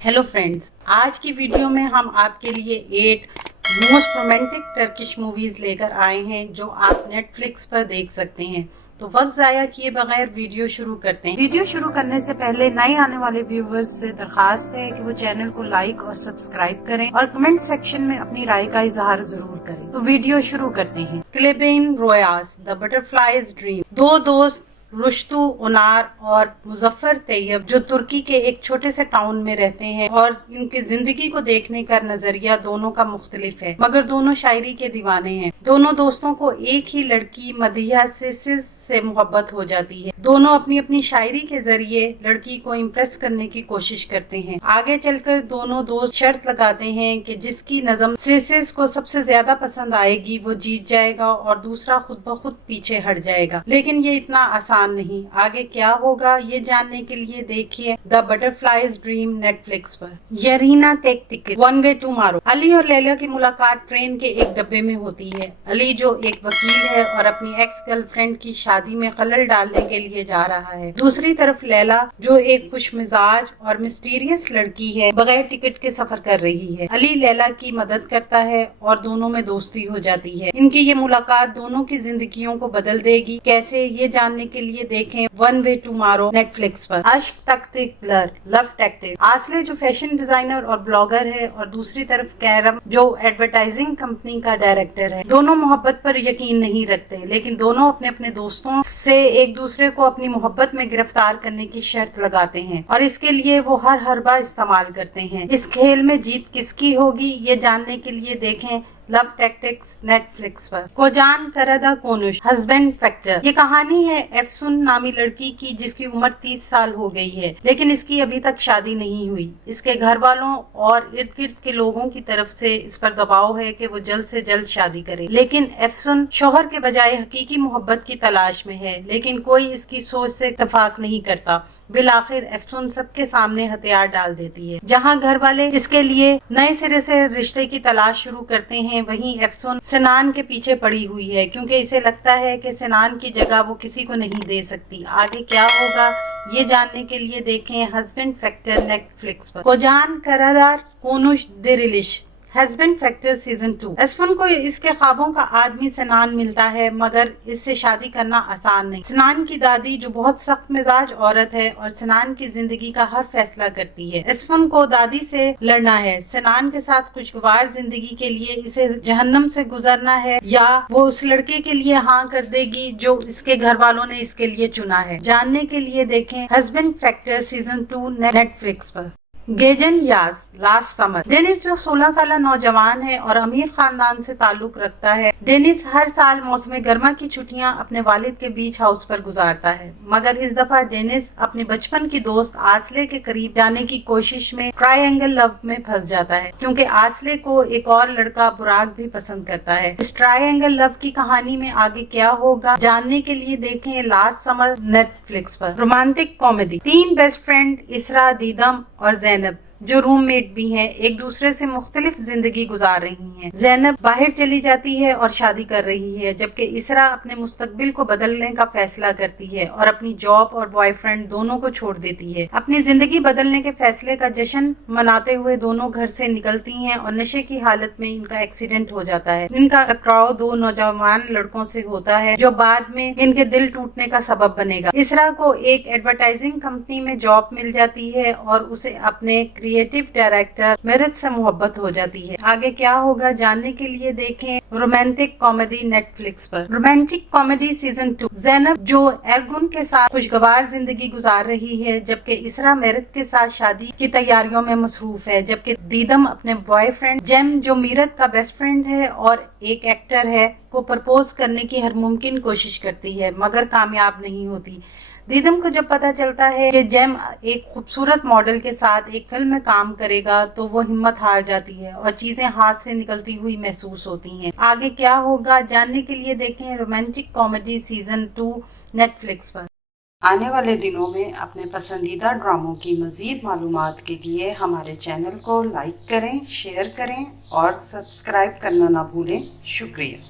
Hello friends, आज की video में हम आपके लिए 8 मोस्ट रोमांटिक टर्किश मूवीज लेकर आए हैं जो आप नेटफ्लिक्स पर देख सकते हैं। तो वक्त ज़ाया किए बगैर वीडियो शुरू करते हैं। वीडियो शुरू करने से पहले नए आने वाले व्यूवर्स से दरखास्त है कि वो चैनल को लाइक और सब्सक्राइब करें और कमेंट सेक्शन में अपनी राय का इजहार जरूर करें। तो वीडियो शुरू करते हैं। क्लेबेन रोयास, द बटरफ्लाईज ड्रीम। दो दोस्त रुश्तू उनार और मुजफ्फर तैयब जो तुर्की के एक छोटे से टाउन में रहते हैं और इनकी जिंदगी को देखने का नजरिया दोनों का मुख्तलिफ है, मगर दोनों शायरी के दीवाने हैं। दोनों दोस्तों को एक ही लड़की मदिया से मोहब्बत हो जाती है। दोनों अपनी अपनी शायरी के जरिए लड़की को इम्प्रेस करने की कोशिश करते हैं। आगे चलकर दोनों दोस्त शर्त लगाते हैं कि जिसकी नज़म सिसिस को सबसे ज्यादा पसंद आएगी वो जीत जाएगा और दूसरा खुद ब खुद पीछे हट जाएगा। लेकिन ये इतना आसान नहीं। आगे क्या होगा ये जानने के लिए देखिए द बटरफ्लाईज ड्रीम नेटफ्लिक्स पर। यरीना take ticket, one way tomorrow. Ali और लैला की मुलाकात ट्रेन के एक डब्बे में होती है। अली जो एक वकील है और अपनी एक्स गर्लफ्रेंड की शादी में खलल डालने के लिए जा रहा है। दूसरी तरफ लैला जो एक खुशमिजाज और मिस्टीरियस लड़की है, बगैर टिकट के सफर कर रही है। अली लैला की मदद करता है और दोनों में दोस्ती हो जाती है। इनकी ये मुलाकात दोनों की जिंदगियों को बदल देगी। कैसे, ये जानने के लिए देखें वन वे टुमारो नेटफ्लिक्स पर। अश्क तख्तिकलर, लव टैक्टिक्स। आसले जो फैशन डिजाइनर और ब्लॉगर है और दूसरी तरफ कैरम जो एडवर्टाइजिंग कंपनी का डायरेक्टर है। दोनों मोहब्बत पर यकीन नहीं रखते, लेकिन दोनों अपने अपने दोस्तों से एक दूसरे को अपनी मोहब्बत में गिरफ्तार करने की शर्त लगाते हैं और इसके लिए वो हर हरबा इस्तेमाल करते हैं। इस खेल में जीत किसकी होगी ये जानने के लिए देखें लव टैक्टिक्स नेटफ्लिक्स पर। कोजान करदा कोनुश, हस्बैंड फैक्टर। ये कहानी है एफसुन नामी लड़की की जिसकी उम्र 30 साल हो गई है, लेकिन इसकी अभी तक शादी नहीं हुई। इसके घर वालों और इर्द गिर्द के लोगों की तरफ से इस पर दबाव है कि वो जल्द से जल्द शादी करे। लेकिन एफसुन शोहर के बजाय हकीकी मोहब्बत की तलाश में है, लेकिन कोई इसकी सोच से इत्तेफाक नहीं करता। बिलाखिर एफसुन सबके सामने हथियार डाल देती है। जहाँ घर वाले इसके लिए नए सिरे से रिश्ते की तलाश शुरू करते हैं, वहीं एफसुन सिनान के पीछे पड़ी हुई है क्योंकि इसे लगता है कि सिनान की जगह वो किसी को नहीं दे सकती। आगे क्या होगा ये जानने के लिए देखें हस्बैंड फैक्टर नेटफ्लिक्स पर। कोजान करादार कोनुश दिरिलिश, हस्बैंड फैक्टर सीजन 2। एफसुन को इसके ख्वाबों का आदमी सिनान मिलता है, मगर इससे शादी करना आसान नहीं। सिनान की दादी जो बहुत सख्त मिजाज औरत है और सिनान की जिंदगी का हर फैसला करती है। एफसुन को दादी से लड़ना है। सिनान के साथ खुशगवार जिंदगी के लिए इसे जहन्नम से गुजरना है या वो उस लड़के के लिए हाँ कर देगी जो इसके घर वालों ने इसके लिए चुना है। जानने के लिए देखें हस्बैंड फैक्टर सीजन 2 नेटफ्लिक्स पर। गेजन याज, लास्ट समर। डेनिस जो 16 साल नौजवान है और अमीर खानदान से ताल्लुक रखता है। डेनिस हर साल मौसम गर्मा की छुट्टियां अपने वालिद के बीच हाउस पर गुजारता है, मगर इस दफा डेनिस अपने बचपन की दोस्त आसले के करीब जाने की कोशिश में ट्रायंगल लव में फंस जाता है, क्योंकि आसले को एक और लड़का बुराक भी पसंद करता है। इस ट्रायंगल लव की कहानी में आगे क्या होगा जानने के लिए देखें लास्ट समर नेटफ्लिक्स पर। Romantic comedy. 3 बेस्ट फ्रेंड इसरा, दीदम और जैनब जो रूममेट भी हैं, एक दूसरे से मुख्तलिफ जिंदगी गुजार रही हैं। जैनब बाहर चली जाती है और शादी कर रही है, जबकि इसरा अपने मुस्तकबिल को बदलने का फैसला करती है और अपनी जॉब और बॉयफ्रेंड दोनों को छोड़ देती है। अपनी जिंदगी बदलने के फैसले का जश्न मनाते हुए दोनों घर से निकलती हैं और नशे की हालत में इनका एक्सीडेंट हो जाता है। इनका टकराव 2 नौजवान लड़कों से होता है जो बाद में इनके दिल टूटने का सबब बनेगा। इसरा को एक एडवर्टाइजिंग कंपनी में जॉब मिल जाती है और उसे अपने क्रिएटिव डायरेक्टर मेरिट से मोहब्बत हो जाती है। आगे क्या होगा जानने के लिए देखें रोमांटिक कॉमेडी नेटफ्लिक्स पर। Romantic comedy season 2। जैनब जो एरगुन के साथ खुशगवार जिंदगी गुजार रही है, जबकि इसरा मेरिट के साथ शादी की तैयारियों में मसरूफ है, जबकि दीदम अपने बॉयफ्रेंड जेम जो मीरत का बेस्ट फ्रेंड है और एक एक्टर है को प्रपोज करने की हर मुमकिन कोशिश करती है, मगर कामयाब नहीं होती। दीदम को जब पता चलता है कि जेम एक खूबसूरत मॉडल के साथ एक फिल्म में काम करेगा तो वो हिम्मत हार जाती है और चीजें हाथ से निकलती हुई महसूस होती हैं। आगे क्या होगा जानने के लिए देखें रोमांटिक कॉमेडी सीजन 2 नेटफ्लिक्स पर। आने वाले दिनों में अपने पसंदीदा ड्रामों की मजीद मालूमात के लिए हमारे चैनल को लाइक करें, शेयर करें और सब्सक्राइब करना ना भूलें। शुक्रिया।